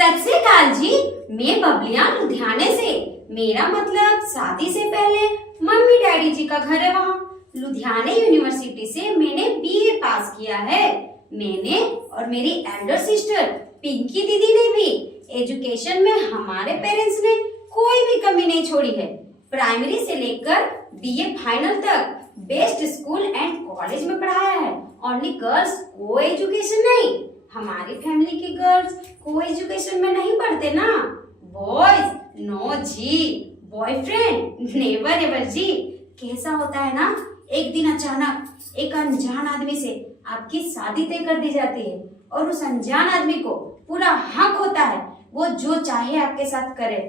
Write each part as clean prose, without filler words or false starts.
सत श्री अकाल जी। मैं बबलियां लुधियाने से। मेरा मतलब शादी से पहले मम्मी डैडी जी का घर है वहाँ। लुधियाने यूनिवर्सिटी से मैंने बीए पास किया है। मैंने और मेरी एल्डर सिस्टर पिंकी दीदी ने भी एजुकेशन में हमारे पेरेंट्स ने कोई भी कमी नहीं छोड़ी है। प्राइमरी से लेकर बीए फाइनल तक बेस्ट स्कूल एंड कॉलेज में पढ़ाया है। ओनली गर्ल्स को एजुकेशन नहीं, हमारी फैमिली की गर्ल्स को एजुकेशन में नहीं पढ़ते ना। बॉयज नो जी, बॉयफ्रेंड नेवर एवर जी। कैसा होता है ना, एक दिन अचानक एक अनजान आदमी से आपकी शादी तय कर दी जाती है और उस अनजान आदमी को पूरा हक होता है वो जो चाहे आपके साथ करे।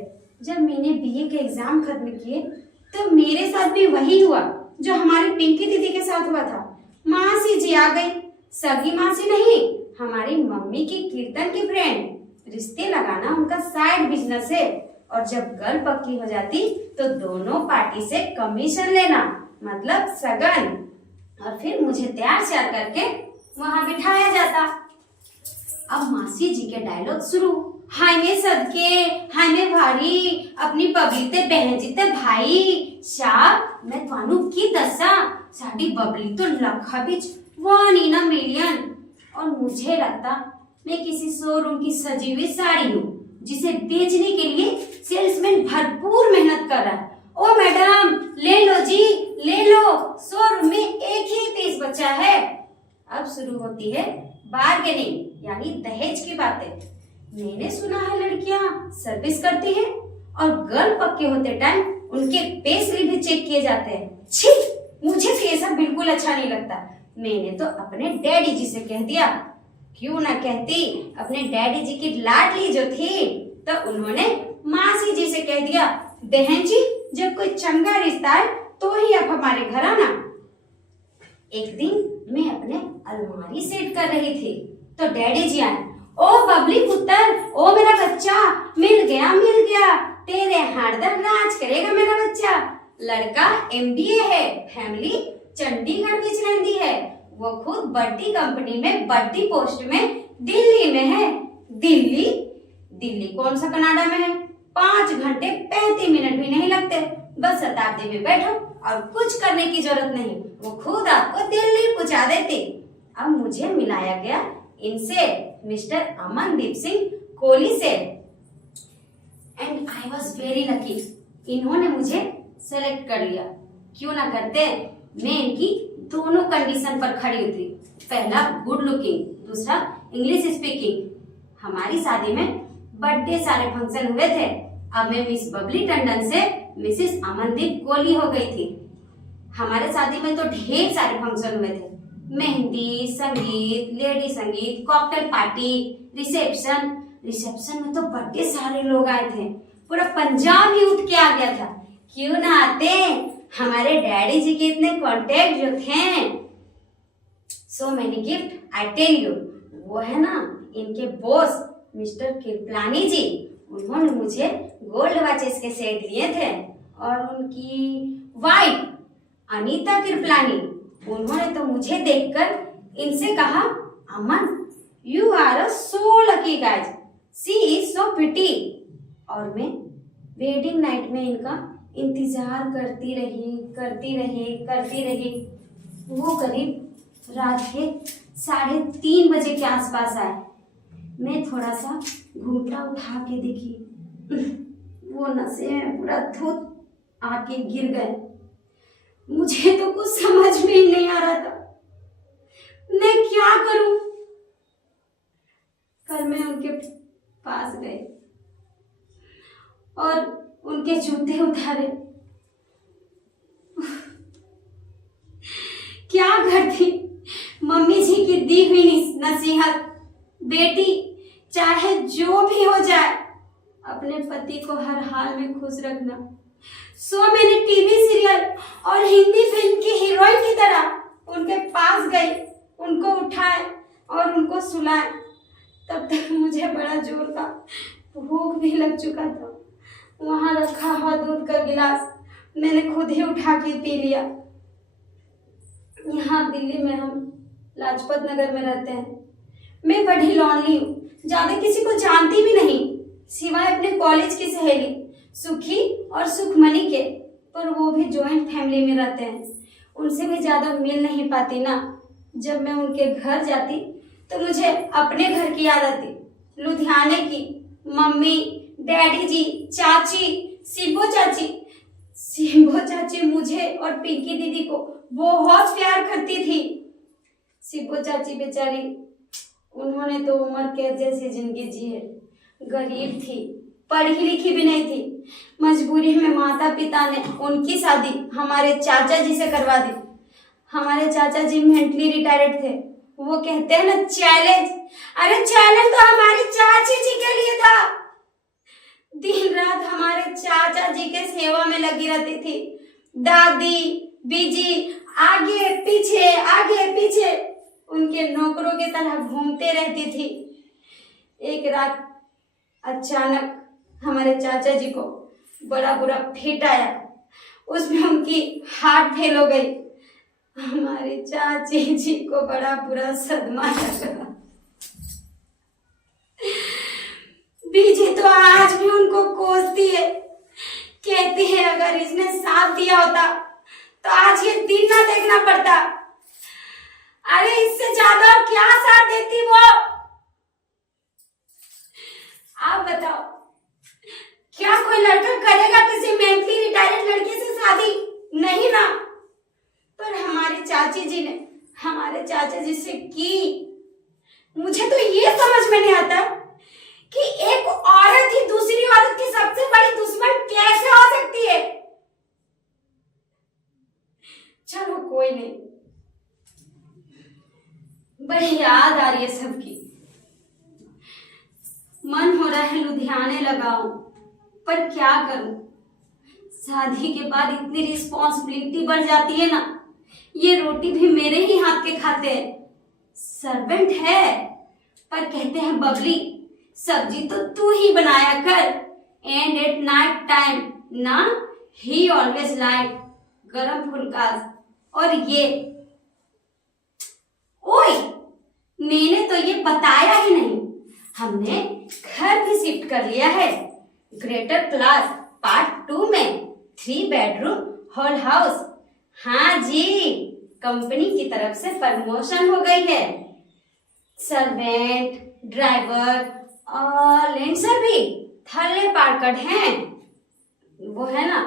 जब मैंने बीए के एग्जाम खत्म किए तो मेरे साथ भी वही हुआ जो हमारी पिंकी दीदी के साथ हुआ था। मासी जी आ गई, सगी मासी नहीं, हमारी मम्मी की कीर्तन की फ्रेंड। रिश्ते लगाना उनका साइड बिजनेस है और जब गर्ल पक्की हो जाती तो दोनों पार्टी से कमीशन लेना, मतलब सगन। और फिर मुझे तैयार श्यार करके वहां बिठाया जाता। अब मासी जी के डायलॉग शुरू। हाय में सदके, हाय में भारी, अपनी बबली ते बहन जी ते भाई। शाह मैं थानू की दसा, साडी बबली तो लखा बिच 1 in a million। और मुझे लगता मैं किसी शोरूम की सजी हुई साड़ी हूँ जिसे बेचने के लिए सेल्समैन भरपूर मेहनत कर रहा है। ओ मैडम ले लो जी, ले लो, शोरूम में एक ही पीस बचा है। अब शुरू होती है बार्गेनिंग यानी दहेज की बातें। मैंने सुना है लड़कियां सर्विस करती हैं और गर्ल पक्के होते टाइम उनके पे स्लिप भी चेक किए जाते हैं। छी, मुझे तो ये सब बिल्कुल अच्छा नहीं लगता। मैंने तो अपने डैडी जी से कह दिया, क्यों ना कहती, अपने डैडी जी की लाडली जो थी, तो उन्होंने मासी जी से कह दिया, बहन जी जब कोई चंगा रिश्ता है तो ही आप हमारे घर आना। एक दिन मैं अपने अलमारी सेट कर रही थी तो डैडी जी आए। ओ बबली पुत्र, ओ मेरा बच्चा, मिल गया, तेरे हार्दर राज करेगा मेरा बच्चा। लड़का एमबीए है, फैमिली चंडीगढ़ में रहती है, वो खुद बड़ी कंपनी में बड़ी पोस्ट में दिल्ली में है। दिल्ली? दिल्ली कौन सा कनाडा में है? 5 घंटे 35 मिनट भी नहीं लगते। बस शताब्दी में बैठो और कुछ करने की जरूरत नहीं, वो खुद आपको दिल्ली पहुंचा देते। अब मुझे मिलाया गया इनसे, मिस्टर अमनदीप सिंह कोहली से, and I was very lucky. इन्होंने मुझे सेलेक्ट कर लिया। क्यों ना करते, मैं इनकी दोनों कंडीशन पर खड़ी उतरी। पहला गुड लुकिंग, दूसरा इंग्लिश स्पीकिंग। हमारी शादी में बड़े सारे फंक्शन हुए थे। अब मैं मिस बबली टंडन से मिसेस अमनदीप कोहली हो गई थी। हमारे शादी में तो ढेर सारे फंक्शन हुए थे, मेहंदी, संगीत, लेडी संगीत, कॉकटेल पार्टी, रिसेप्शन में तो बड़े सारे लोग आए थे। पूरा पंजाब ही उठ के आ गया था। क्यों ना आते, हमारे डैडी जी के इतने कॉन्टेक्ट जो थे। So many gift I tell you. वो है ना इनके बॉस मिस्टर कृपलानी जी, उन्होंने मुझे गोल्ड वॉचेस के सेट दिए थे। और उनकी वाइफ अनीता कृपलानी, उन्होंने तो मुझे देखकर इनसे कहा, Aman you are a so lucky guys, she is so pretty. और मैं वेडिंग नाइट में इनका इंतजार करती रही। वो करीब रात के 3:30 बजे के आसपास आए। मैं थोड़ा सा घूंघटा उठा के देखी, वो नशे में पूरा धुत आके गिर गए। मुझे तो कुछ समझ में ही नहीं आ रहा था, मैं क्या करूं। कल मैं उनके पास गई और उनके जूते उतारे। क्या करती, मम्मी जी की दी हुई नसीहत, बेटी चाहे जो भी हो जाए अपने पति को हर हाल में खुश रखना। सो मैंने टीवी सीरियल और हिंदी फिल्म की हीरोइन की तरह उनके पास गई, उनको उठाए और उनको सुलाए। तब तक मुझे बड़ा जोर का भूख भी लग चुका था। वहां रखा हुआ दूध का गिलास मैंने खुद ही उठा के पी लिया। यहाँ दिल्ली में हम लाजपत नगर में रहते हैं। मैं बड़ी लॉनली हूँ, ज्यादा किसी को जानती भी नहीं, सिवाय अपने कॉलेज की सहेली सुखी और सुखमणि के। पर वो भी जॉइंट फैमिली में रहते हैं, उनसे भी ज्यादा मिल नहीं पाती ना। जब मैं उनके घर जाती तो मुझे अपने घर की याद आती, लुधियाने की। मम्मी, डैडी जी, चाची, सिंबो चाची। सिंबो चाची मुझे और पिंकी दीदी को बहुत प्यार करती थी। सिंबो चाची बेचारी, उन्होंने तो उम्र कैद जैसी जिंदगी जी है। गरीब थी, पढ़ी लिखी भी नहीं थी। मजबूरी में माता पिता ने उनकी शादी हमारे चाचा जी से करवा दी। हमारे चाचा जी मेंटली रिटायर्ड थे। वो कहते हैं ना चैलेंज, अरे चैलेंज तो हमारी चाची जी के लिए था। दिन रात हमारे चाचा जी के सेवा में लगी रहती थी। दादी बीजी आगे पीछे उनके नौकरों की तरह घूमते रहती थी। एक रात अचानक हमारे चाचा जी को बड़ा बुरा फिट आया, उसमें उनकी हार्ट फेल हो गई। हमारी चाची जी को बड़ा बुरा सदमा लगा। बीजी तो आज भी उनको कोसती है, कहती है अगर इसने साथ दिया होता तो आज ये दिन ना देखना पड़ता। अरे इससे ज्यादा क्या साथ देती वो? आप बताओ, क्या कोई लड़का करेगा किसी मेंटली रिटायर्ड लड़की से शादी? नहीं ना। पर हमारी चाची जी ने हमारे चाचा जी से की। मुझे तो ये समझ में नहीं आता कि एक औरत ही दूसरी औरत की सबसे बड़ी दुश्मन कैसे हो सकती है। चलो कोई नहीं, बड़ी याद आ रही है सबकी। मन हो रहा है लुधियाने लगाऊं, पर क्या करूं? शादी के बाद इतनी रिस्पॉन्सिबिलिटी बढ़ जाती है ना। ये रोटी भी मेरे ही हाथ के खाते हैं। सर्वेंट है, पर कहते हैं बबली सब्जी तो तू ही बनाया कर। एंड एट नाइट टाइम ना ही ऑलवेज लाइक गरम फुलका। और ये ओए, मैंने तो ये बताया ही नहीं, हमने घर भी शिफ्ट कर लिया है। ग्रेटर क्लास पार्ट 2 में 3 बेडरूम हॉल हाउस। हाँ जी, कंपनी की तरफ से प्रमोशन हो गई है। सर्वेंट, ड्राइवर और लेंसर भी थर्ले पार्कड हैं। वो है ना,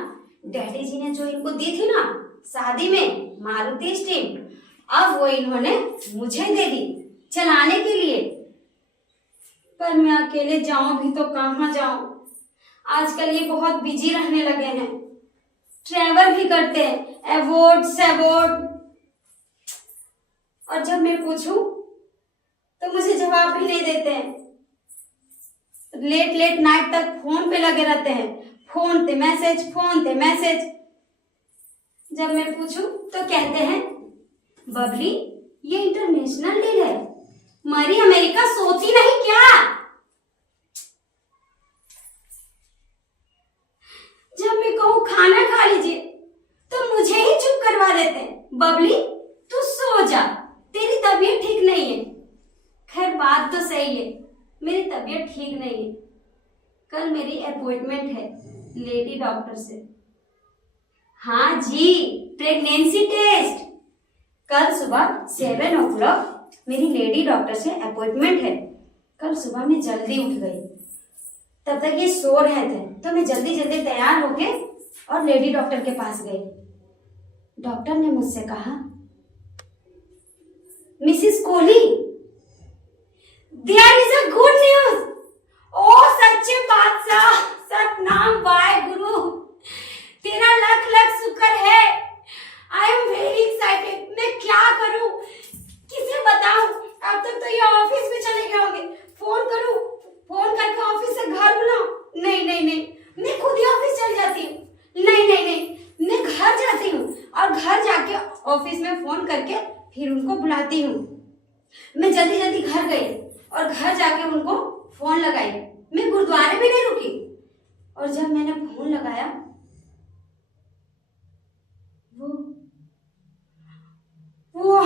डैडी जी ने जो इनको दी थी ना शादी में मारुति स्टीम, अब वो इन्होंने मुझे दे दी चलाने के लिए। पर मैं अकेले जाऊं भी तो कहाँ जाऊं? आजकल ये बहुत बिजी रहने लगे हैं, ट्रैवल भी करते हैं, अवॉर्ड। और जब मैं पूछूं तो मुझे जवाब भी नहीं देते हैं। लेट नाइट तक फोन पे लगे रहते हैं, फोन पे मैसेज। जब मैं पूछूं तो कहते हैं बबली ये इंटरनेशनल डील है, मरी अमेरिका सोती नहीं क्या? जब मैं कहूं खाना खा लीजिए तो मुझे ही चुप करवा देते हैं। बबली तू सो जा, तेरी तबीयत ठीक नहीं है। खैर बात तो सही है, मेरी तबीयत ठीक नहीं है। कल मेरी अपॉइंटमेंट है लेडी डॉक्टर से। हाँ जी, प्रेगनेंसी टेस्ट। कल सुबह 7 o'clock मेरी लेडी डॉक्टर से अपॉइंटमेंट है। कल सुबह मैं जल्दी उठ गई, तब तक ये सो रहे थे, तो मैं जल्दी तैयार होके और लेडी डॉक्टर के पास गई। डॉक्टर ने मुझसे कहा, Mrs Kohli, there is a good news. ओ सच्चे बादशाह, सतनाम वाहे गुरु, तेरा लख शुक्र है। I am very excited. मैं क्या करूं, किसे बताऊं? अब तक तो ये ऑफिस में चले गए होंगे। फोन करूं, फोन करके ऑफिस से घर बुलाऊं? नहीं, मैं खुद ही ऑफिस चल जाती हूँ। नहीं, मैं घर जाती हूँ और घर जाके ऑफिस में फोन करके फिर उनको बुलाती हूँ। मैं जल्दी घर गई और घर जाके उनको फोन लगाई। मैं गुरुद्वारे भी नहीं रुकी। और जब मैंने फोन लगाया, वो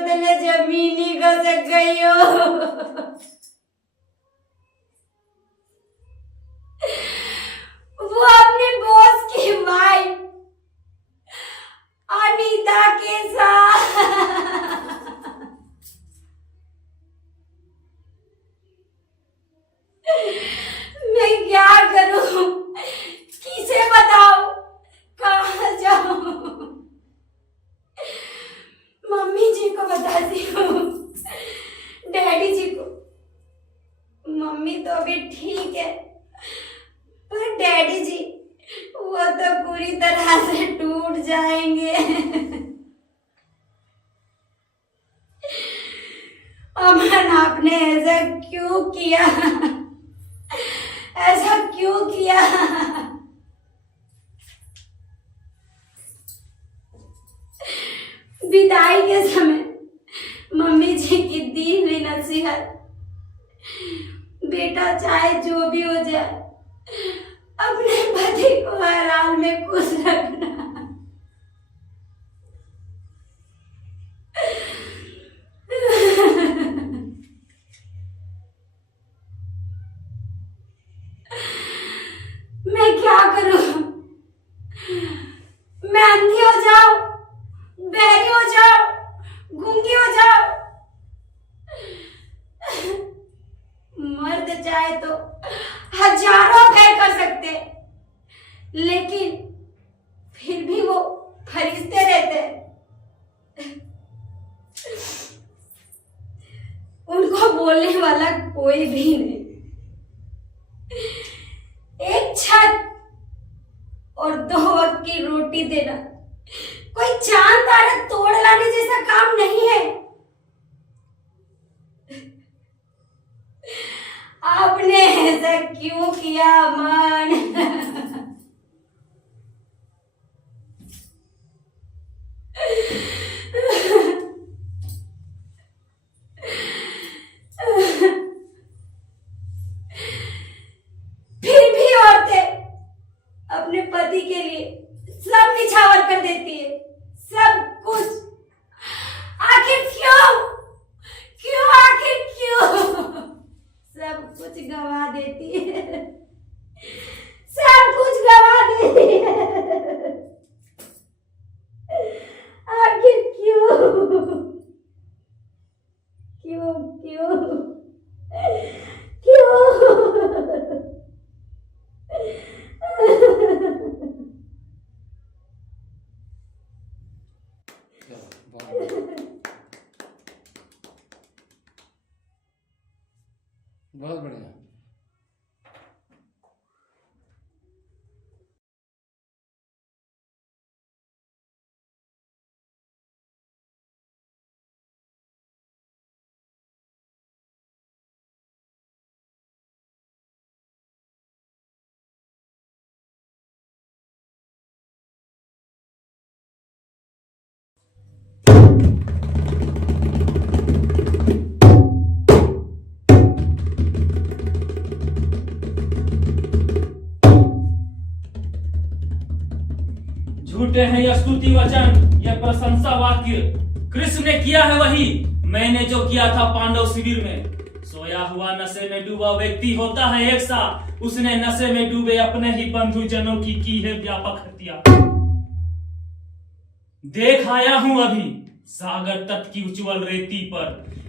बदले जमीनी खसक गई हो। वो अपने बॉस की वाइफ अनीता के साथ। मैं क्या करूं, किसे बताऊं, कहां जाऊं? मम्मी जी को बताती हूँ, डैडी जी को। मम्मी तो अभी ठीक है, पर डैडी जी वो तो पूरी तरह से टूट जाएंगे। अमन, आपने ऐसा क्यों किया? ऐसा क्यों किया? विदाई के समय मम्मी जी की दी हुई नसीहत, बेटा चाहे जो भी हो जाए अपने पति को हर हाल में खुश रखना। मैं क्या करूं? मैं अंधी हो जाऊं, बहरी हो जाऊं, गूंगी हो जाऊं? मर्द चाहे तो हजारों अफेयर कर सकते, लेकिन फिर भी वो फरिश्ते रहते। उनको बोलने वाला कोई भी नहीं। एक छत और 2 वक्त की रोटी देना कोई चांद तारा तोड़ लाने जैसा काम नहीं है। आपने ऐसा क्यों किया अमन? फिर भी औरतें अपने पति के लिए सब निछावर कर देती है, सब कुछ। आखिर क्यों? क्यों आखिर क्यों? सब कुछ गवा देती है, सब कुछ गवा देती है। आखिर क्यों? क्यों क्यों क्यों? बहुत बढ़िया। झूठे हैं यह स्तुति वचन, यह प्रशंसा वाक्य। कृष्ण ने किया है वही मैंने जो किया था पांडव शिविर में। सोया हुआ नशे में डूबा व्यक्ति होता है एक सा, उसने नशे में डूबे अपने ही बंधुजनों की है व्यापक हत्या। देख आया हूं अभी सागर तट की उज्जवल रेती पर,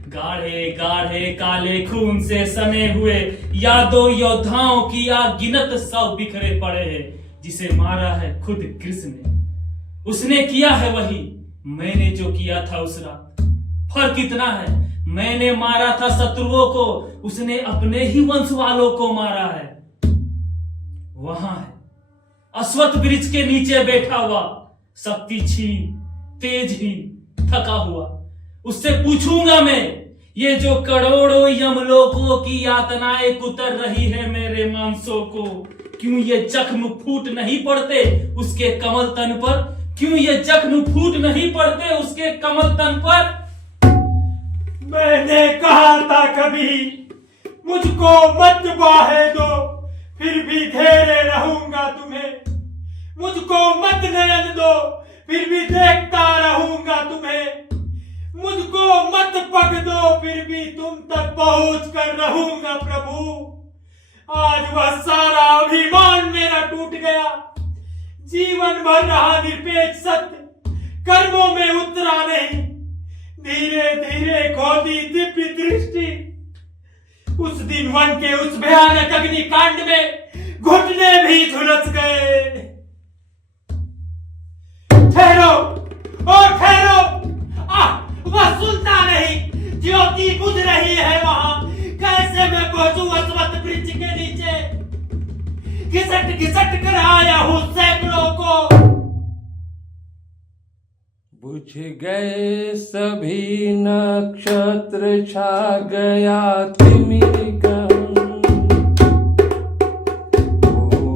गाढ़े गाढ़े काले खून से सने हुए यादों योद्धाओं की अगिनत सब बिखरे पड़े हैं, जिसे मारा है खुद कृष्ण ने। उसने किया है वही मैंने जो किया था उस रात। फर्क कितना है, मैंने मारा था शत्रुओं को, उसने अपने ही वंश वालों को मारा है। वहां है अश्वत्थ वृक्ष के नीचे बैठा हुआ, शक्ति छीन तेजहीन थका हुआ। उससे पूछूंगा मैं, ये जो करोड़ों यमलोकों की यातनाएं कुतर रही है मेरे मांसों को, क्यों ये जख्म फूट नहीं पड़ते उसके कमल तन पर? क्यों ये जख्म फूट नहीं पड़ते उसके कमल तन पर? मैंने कहा था कभी मुझको मत बाहे दो, फिर भी घेरे रहूंगा तुम्हें। मुझको मत नयन दो, फिर भी देखता रहूंगा तुम्हें। मुझको पग दो फिर भी तुम तक पहुंच कर रहूंगा प्रभु। आज वह सारा अभिमान मेरा टूट गया। जीवन भर रहा निरपेक्ष सत्य, कर्मों में उतरा नहीं। धीरे धीरे खोदी दिव्य दृष्टि। उस दिन वन के उस भयानक अग्निकांड में घुटने भी झुलस गए। ठहरो, ओ ठहरो। वह सुनता नहीं। ज्योति बुझ रही है वहां। कैसे मैं पहुंचू अश्वत्थ वृक्ष के नीचे? घिसट घिसट कर आया हूं सैकड़ों को। बुझ गए सभी नक्षत्र, छा गया तिमिरगम।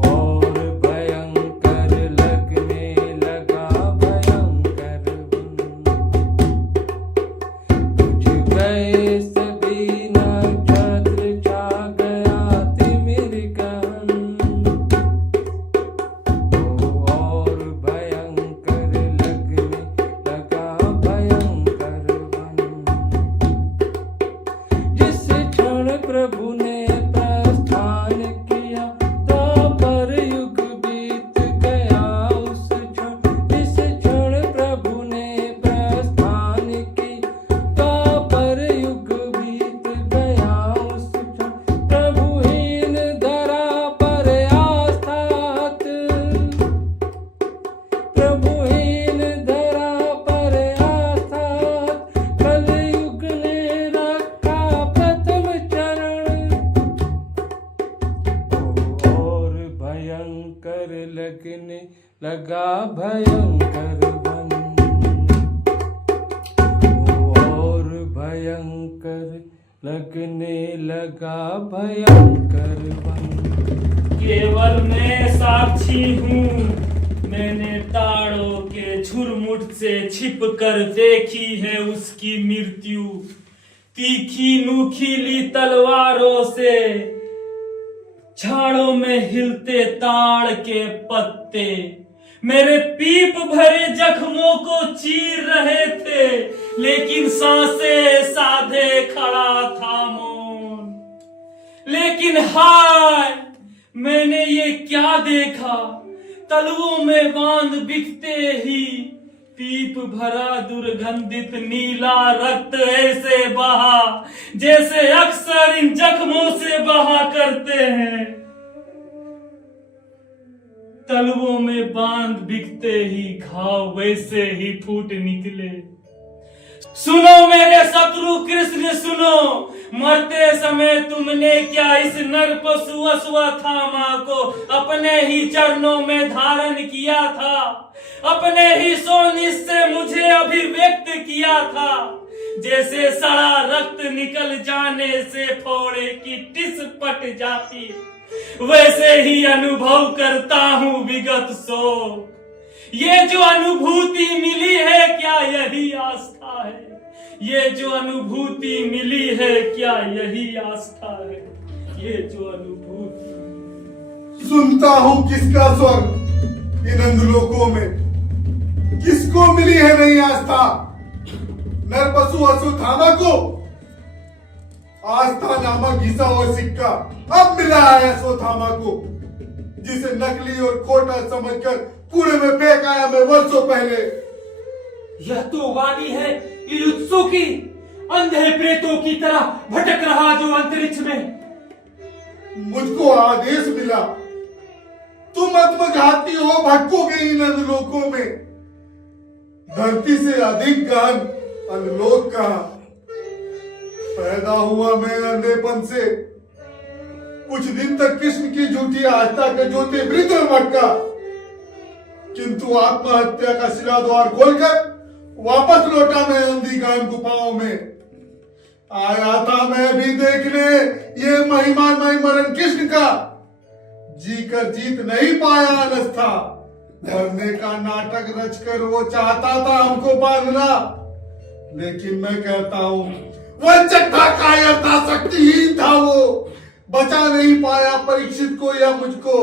और भयंकर लगने लगा भयंकर वन। बुझ गए सभी नक्षत्र, छा गया तिमिरगम। और भयंकर लगने लगा भयंकर वन। जिस क्षण प्रभु ने प्रस्थान किया, तो पर युग बीत गया उस क्षण। जिस क्षण प्रभु ने प्रस्थान किया, तो पर युग बीत गया उस क्षण। प्रभुहीन धरा पर आस्थात, प्रभुहीन धरा पर आस्थात। कलयुग ने रखा प्रथम चरण। और भयंकर लगने लगा भयंकर वन। और भयंकर लगने लगा भयंकर वन। केवल मैं साक्षी हूँ। मैंने ताड़ों के झुरमुट से छिप कर देखी है उसकी मृत्यु। तीखी नुकीली तलवारों से झाड़ों में हिलते ताड़ के पत्ते मेरे पीप भरे जख्मों को चीर रहे थे, लेकिन सांसें साधे खड़ा था मौन। लेकिन हाय, मैंने ये क्या देखा? तलवों में बांध बिकते ही पीप भरा दुर्गंधित नीला रक्त ऐसे बहा जैसे अक्सर इन जख्मों से बहा करते हैं। तलवों में बांध बिकते ही घाव वैसे ही फूट निकले। सुनो मेरे शत्रु कृष्ण, सुनो। मरते समय तुमने क्या इस नर पशु अश्वत्थामा को अपने ही चरणों में धारण किया था? अपने ही सोनिस से मुझे अभिव्यक्त किया था। जैसे सड़ा रक्त निकल जाने से फोड़े की टिस पट जाती, वैसे ही अनुभव करता हूँ विगत शोक। ये जो अनुभूति मिली है, क्या यही आस्था है? ये जो अनुभूति मिली है, क्या यही आस्था है? ये जो अनुभूति। सुनता हूँ किसका स्वर इन अंधलोकों में? किसको मिली है नई आस्था? नर पशु अश्वत्थामा को आस्था नामक घिसा हुआ सिक्का अब मिला है अश्वत्थामा को, जिसे नकली और खोटा समझकर कूड़े में फेंक आया मैं वर्षों पहले। यह तो वाणी है युत्सु की, अंधे प्रेतों की तरह भटक रहा जो अंतरिक्ष में। मुझको आदेश मिला, तुम आत्मघाती हो, भटकोगे इन अंधलोकों में। धरती से अधिक गहन अंधलोक कहां? पैदा हुआ मैं अंधेपन से, कुछ दिन तक कृष्ण की झूठी आस्था के जोते वृत्त में भटका, किंतु आत्महत्या का शिला द्वार खोलकर वापस लौटा मैं अंधी गहन गुफाओं में। आया था मैं भी देखने ये महिमामय मरण कृष्ण का, जीकर जीत नहीं पाया अनस्था। मरने का नाटक रचकर वो चाहता था हमको बांधना, लेकिन मैं कहता हूं वह चट्टा कायरता शक्तिहीन था। वो बचा नहीं पाया परीक्षित को या मुझको,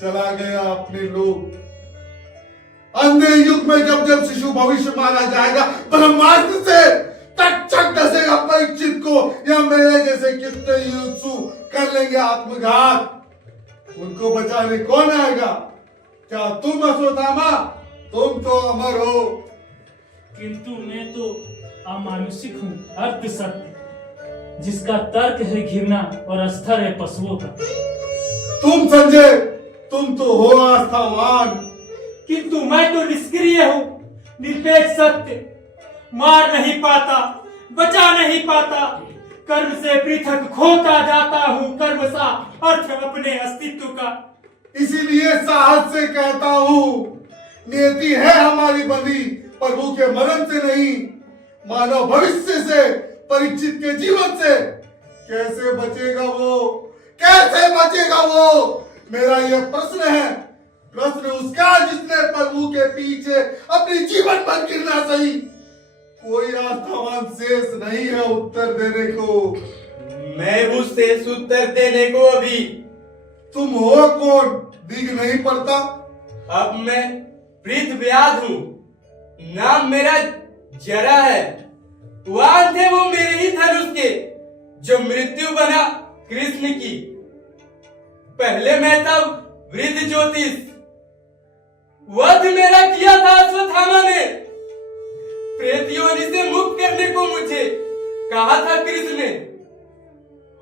चला गया अपने लोग। अंधे युग में जब जब शिशु भविष्य माना जाएगा ब्रह्मास्त्र से, चक चक डसेगा परीक्षित को, या मेरे जैसे कितने युत्सु कर लेंगे आत्मघात। उनको बचाने कौन आएगा? क्या तुम अश्वत्थामा? तुम तो अमर हो। किंतु मैं तो अमानुषिक हूँ, अर्थ सत्य, जिसका तर्क है घृणा और स्तर है पशुओं का। तुम संजय, तुम तो हो आस्थावान। किंतु मैं तो निष्क्रिय हूँ, निरपेक्ष सत्य, मार नहीं पाता, बचा नहीं पाता, कर्म से पृथक खोता जाता हूँ कर्म सा अर्थ अपने अस्तित्व का। इसीलिए साहस से कहता हूँ, नियति है हमारी बंधी, प्रभु के मरण से नहीं, मानव भविष्य से, परीक्षित के जीवन से। कैसे बचेगा वो? कैसे बचेगा वो? मेरा यह प्रश्न है, प्रश्न उसका जिसने प्रभु के पीछे अपनी जीवन पर गिरना सही। कोई आस्थावान शेष नहीं है उत्तर देने को। मैं हूँ शेष उत्तर देने को। अभी तुम हो कौन? दिख नहीं पड़ता। अब मैं वृद्ध व्याध हूँ, नाम मेरा जरा है। वान थे वो मेरे ही धनुष के, जो मृत्यु बना कृष्ण की। पहले मैं तब वृद्ध ज्योतिष, वध मेरा किया था अश्वत्थामा ने। प्रेत योनि से मुक्त करने को मुझे कहा था कृष्ण ने।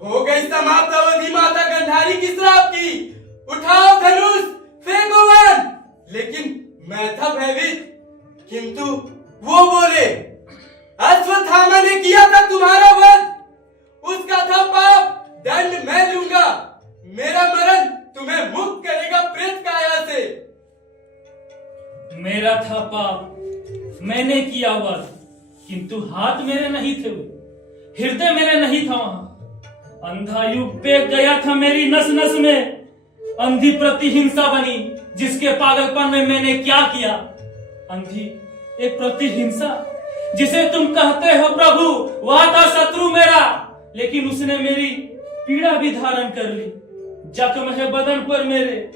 हो गई समाप्त अवधि माता गंधारी की श्राप की। उठाओ धनुष, फेंको वन। लेकिन मैं था भयभीत, किंतु वो बोले, अश्वत्थामा ने किया था तुम्हारा वध, उसका था पाप, दंड मैं लूंगा। मेरा मरण तुम्हें मुक्त करेगा प्रेत काया से। मेरा था पाप, मैंने किया वध, किंतु हाथ मेरे नहीं थे, हृदय मेरे नहीं था वहां। अंधा युग पेक गया था मेरी नस नस में, अंधी प्रतिहिंसा बनी, जिसके पागलपन में मैंने क्या किया। अंधी एक प्रतिहिंसा, जिसे तुम कहते हो प्रभु, वह था शत्रु मेरा, लेकिन उसने मेरी पीड़ा भी धारण कर ली। जख्म है बदन पर मेरे,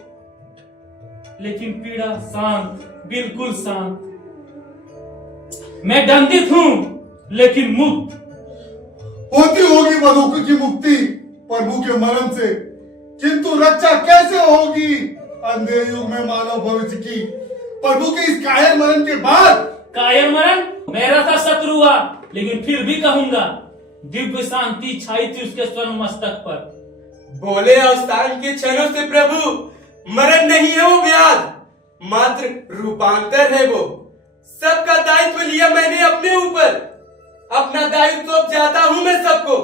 लेकिन पीड़ा शांत, बिल्कुल शांत। मैं दंडित हूं, लेकिन मुक्त। होती होगी मधुकर की मुक्ति प्रभु के मरण से, किंतु रक्षा कैसे होगी अंधे युग में मानव भविष्य की, प्रभु के इस कायर मरण के बाद? कायर मरण मेरा था शत्रु हुआ, लेकिन फिर भी कहूंगा दिव्य शांति छाई थी उसके स्वर्ण मस्तक पर। बोले अवसान के क्षणों से प्रभु, मरण नहीं है वो व्याध, मात्र रूपांतर है वो। सबका दायित्व लिया मैंने अपने ऊपर, अपना दायित्व सौंप जाता हूं मैं सबको।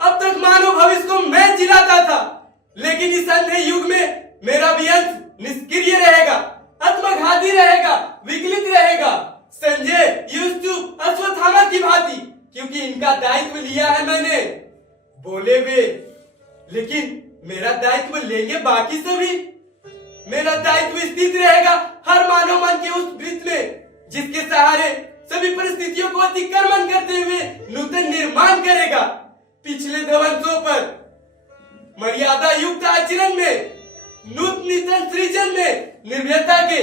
अब तक मानव भविष्य को मैं जिलाता था, लेकिन इस अंधे युग में मेरा भी अंश निष्क्रिय रहेगा, आत्मघाती रहेगा, विकलित रहेगा। संजय, यूसुफ, अश्वत्थामा की भांति, क्योंकि इनका दायित्व लिया है मैंने। बोले वे, लेकिन मेरा दायित्व लेंगे बाकी सभी। मेरा दायित्व स्थित रहेगा हर मानव मन के उस वृत्त में, जिसके सहारे सभी परिस्थितियों को अतिक्रमण करते हुए नूतन निर्माण करेगा। पिछले ध्वंसों पर मर्यादा युक्त आचरण में, नूतन सृजन में, निर्भयता के,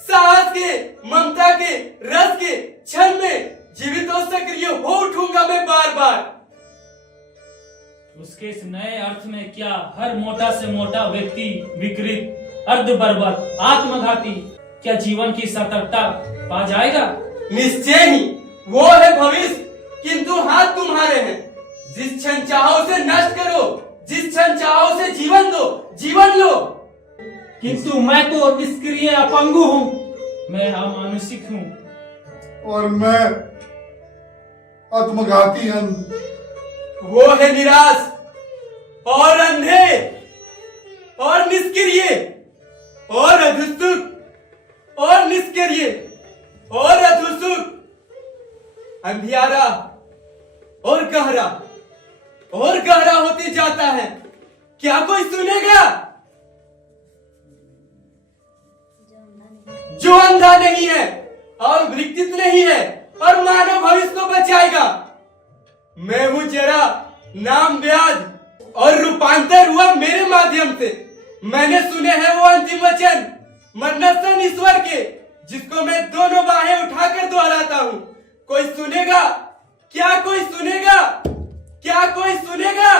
साहस के, ममता के, रस के क्षण में जीवित और सक्रिय हो उठूंगा मैं बार बार। उसके इस नए अर्थ में क्या हर मोटा से मोटा व्यक्ति विकृत, अर्ध बर्बर, आत्मघाती क्या जीवन की सतर्कता पा जाएगा? निश्चय ही वो है भविष्य, किंतु हाथ तुम्हारे हैं। जिस क्षण चाहो उसे नष्ट करो, जिस क्षण चाहो उसे जीवन दो, जीवन लो। किंतु मैं तो निष्क्रिय अपंगु हूँ। मैं अमानुषिक हूँ और मैं आत्मघाती अंध। वो है निराश और अंधे और निष्क्रिय और अधुसुख और निष्क्रिय और अधुसुख, अंधियारा और गहरा होते जाता है। क्या कोई सुनेगा? जो अंधा नहीं है और विकृत नहीं है और मानव भविष्य को बचाएगा। मैं हूं जरा, नाम व्याध और रूपांतर हुआ मेरे माध्यम से। मैंने सुने हैं वो अंतिम वचन मरनस्थन ईश्वर के, जिसको मैं दोनों बाहें उठाकर दोहराता हूं। कोई सुनेगा क्या कोई सुनेगा? क्या कोई सुनेगा?